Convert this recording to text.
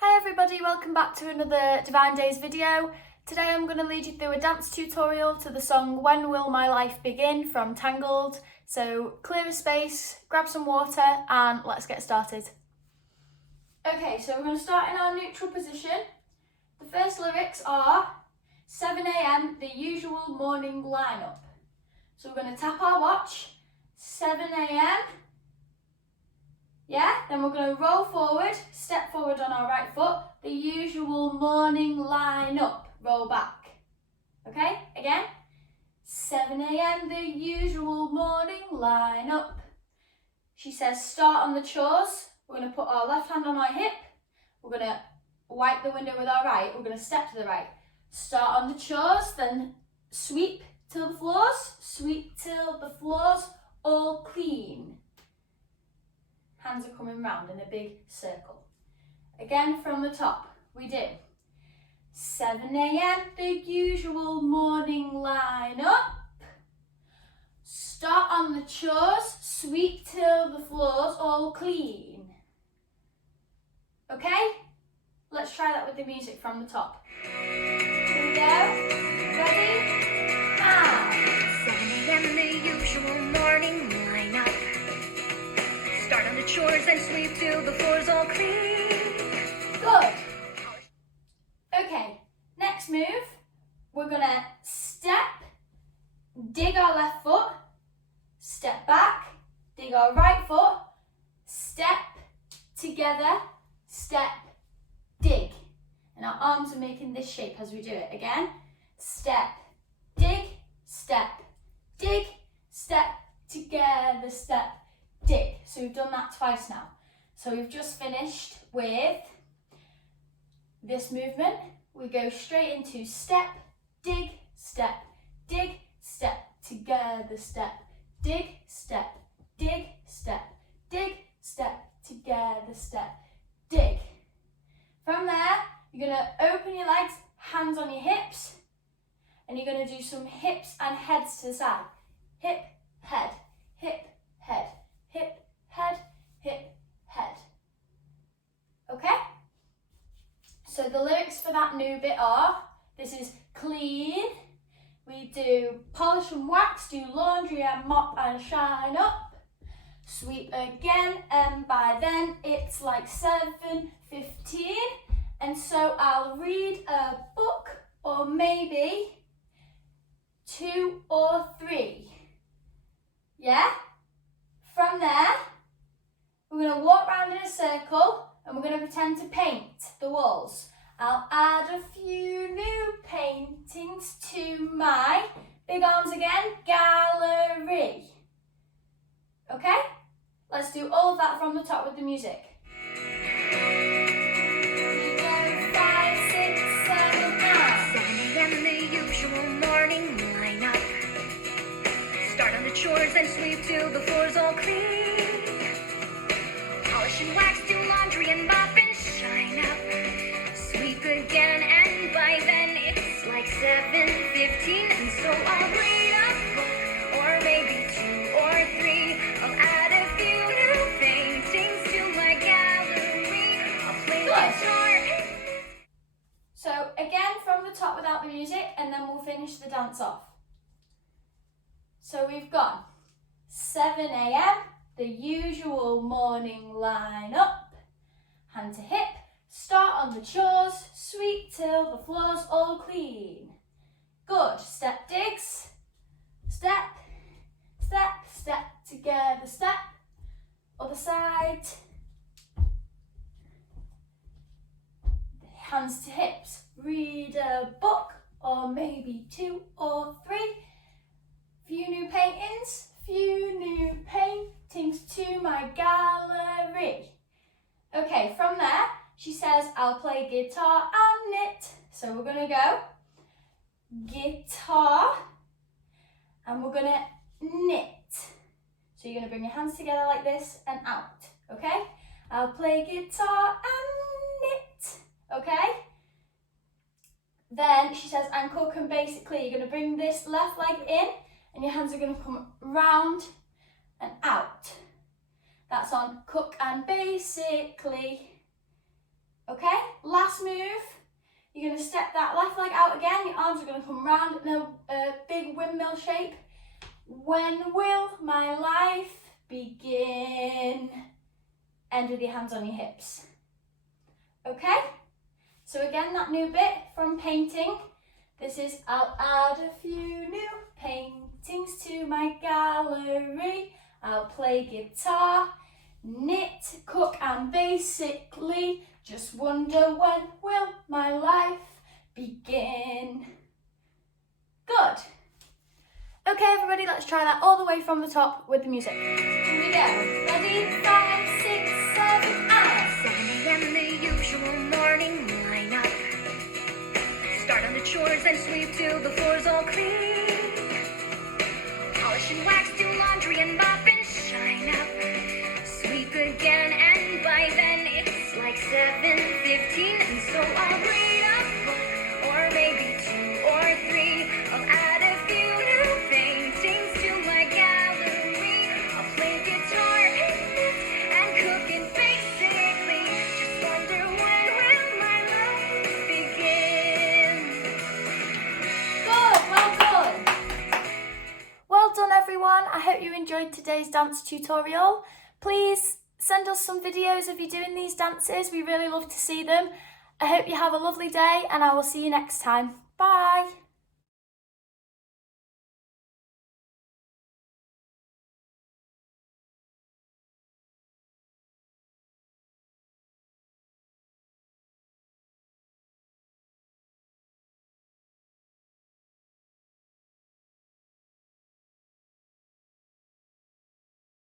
Hi everybody, welcome back to another Divine Days video. Today I'm going to lead you through a dance tutorial to the song When Will My Life Begin from Tangled. So clear a space, grab some water and let's get started. Okay, so we're going to start in our neutral position. The first lyrics are 7 AM, the usual morning lineup. So we're going to tap our watch, 7 AM. Yeah, then we're going to roll forward, step forward on our right foot, the usual morning line up, roll back. Okay, again, 7 AM, the usual morning line up. She says start on the chores, we're going to put our left hand on our hip, we're going to wipe the window with our right, we're going to step to the right. Start on the chores, then sweep till the floors, all clean. Hands are coming round in a big circle. Again from the top, we do 7 AM, the usual morning line up. Start on the chores, sweep till the floors all clean. Okay? Let's try that with the music from the top. Here we go. Ready? And 7 AM, the usual morning lineup. Start on the chores and sweep till the floor's all clean. good. Okay, next move. We're gonna step, dig our left foot, step back, dig our right foot, step together, step, dig. And our arms are making this shape as we do it. Again, step, dig, step, together, step, dig. So we've done that twice now. So we've just finished with this movement. We go straight into step, dig, together, step, dig, together, step, dig. From there, you're going to open your legs, hands on your hips, and you're going to do some hips and heads to the side. Hip, head, hip, head, hip, head, hip, head. Okay? So the lyrics for that new bit are, this is clean, we do polish and wax, do laundry and mop and shine up, sweep again, and by then it's like 7:15, and so I'll read a book or maybe 2 or 3. Yeah? From there, we're going to walk around in a circle and we're going to pretend to paint the walls. I'll add a few new paintings to my, big arms again, gallery. Okay? Let's do all of that from the top with the music. 5, 6, 7, 8. 7 AM, the usual morning lineup. Start on the chores and sweep till the floor's all clean. Polish and wax, do laundry and mop and shine up. Sweep again, and by then it's like 7:15, and so I'll read a book, or maybe 2 or 3. I'll add a few new paintings to my gallery. I'll play guitar. So again from the top without the music, and then we'll finish the dance off. So we've gone 7 AM, the usual morning line up, hand to hip, start on the chores, sweep till the floor's all clean. Good, step digs, step, together, step, other side, hands to hips, read a book or maybe 2 or 3, few new paintings to my gallery. Okay, from there, she says, I'll play guitar and knit. So we're going to go guitar and we're going to knit. So you're going to bring your hands together like this and out, okay? I'll play guitar and knit, okay? Then she says, and cook, and basically you're going to bring this left leg in and your hands are going to come round and out. That's on cook and basically. Okay, last move. You're going to step that left leg out again. Your arms are going to come round in a big windmill shape. When will my life begin? End with your hands on your hips. Okay, so again, that new bit from painting. This is, I'll add a few new paintings to my gallery. I'll play guitar, knit, cook, and basically just wonder when will my life begin. Good. Okay, everybody, let's try that all the way from the top with the music. Here we go. Ready? 5, 6, 7, and 7 a.m. the usual morning lineup. Start on the chores and sweep till the floor's all clean. Polish and wax, do laundry and mop and shine up. Sweep again, and by then it's like 7:15, and so I'll read a book, or maybe 2 or 3. I'll add a few new paintings to my gallery. I'll play guitar and knit and cook, and basically just wonder when will my life begin. good, well done. Well done, everyone. I hope you enjoyed today's dance tutorial. Please send us some videos of you doing these dances. We really love to see them. I hope you have a lovely day, and I will see you next time. Bye.